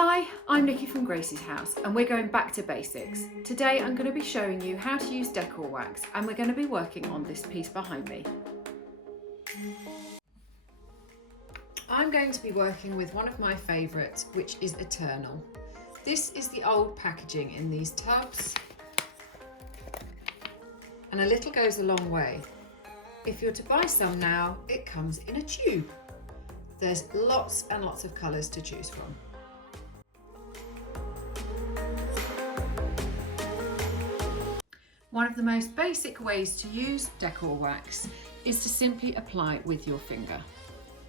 Hi, I'm Nikki from Gracie's House and we're going back to basics. Today I'm going to be showing you how to use Decor Wax and we're going to be working on this piece behind me. I'm going to be working with one of my favourites, which is Eternal. This is the old packaging in these tubs and a little goes a long way. If you're to buy some now, it comes in a tube. There's lots and lots of colours to choose from. One of the most basic ways to use Decor Wax is to simply apply it with your finger.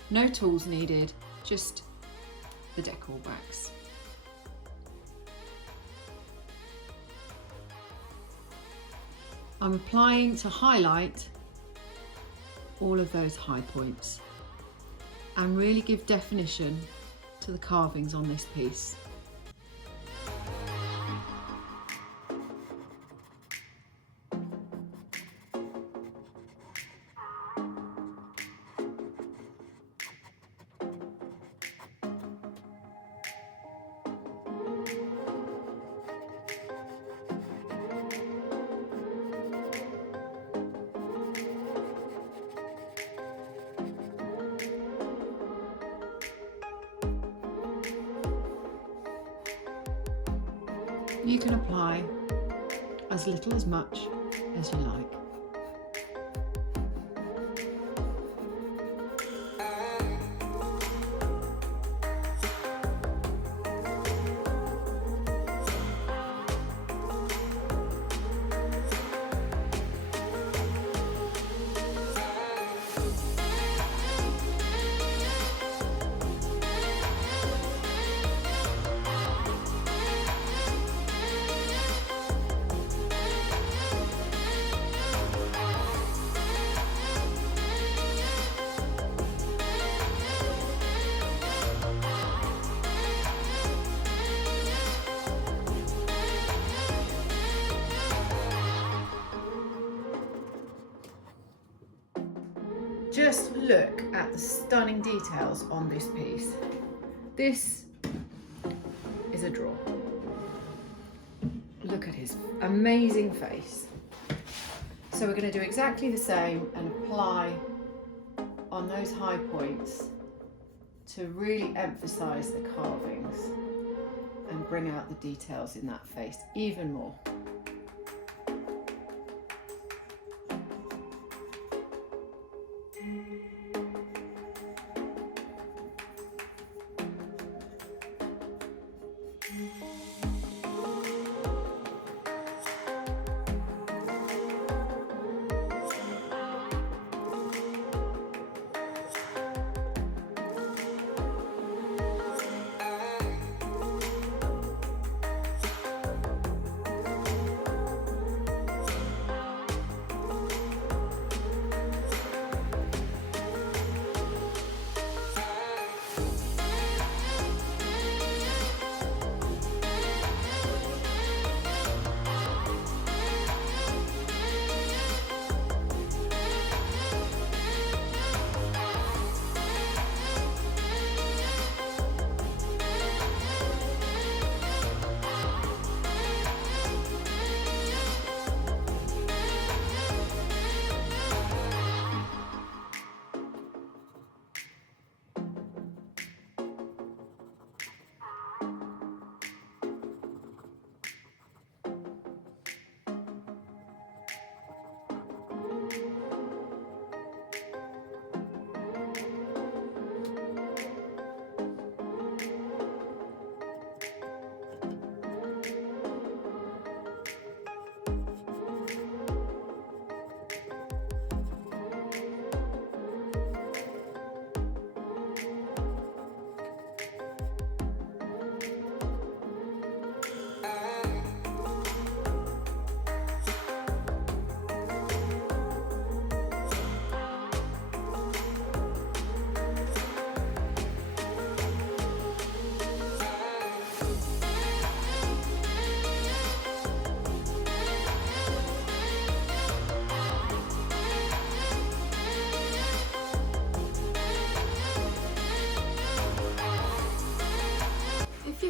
No tools needed, just the Decor Wax. I'm applying to highlight all of those high points and really give definition to the carvings on this piece. You can apply as little as much as you like. Just look at the stunning details on this piece. This is a draw. Look at his amazing face. So we're going to do exactly the same and apply on those high points to really emphasize the carvings and bring out the details in that face even more.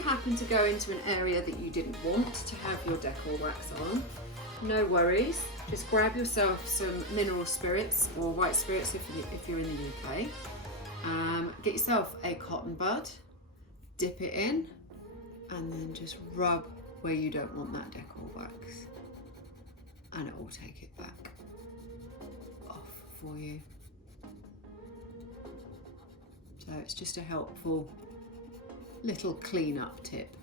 happen to go into an area that you didn't want to have your decor wax on, no worries. Just grab yourself some mineral spirits or white spirits if you're in the UK. Get yourself a cotton bud, dip it in, and then just rub where you don't want that decor wax, and it will take it back off for you. So it's just a helpful little clean-up tip.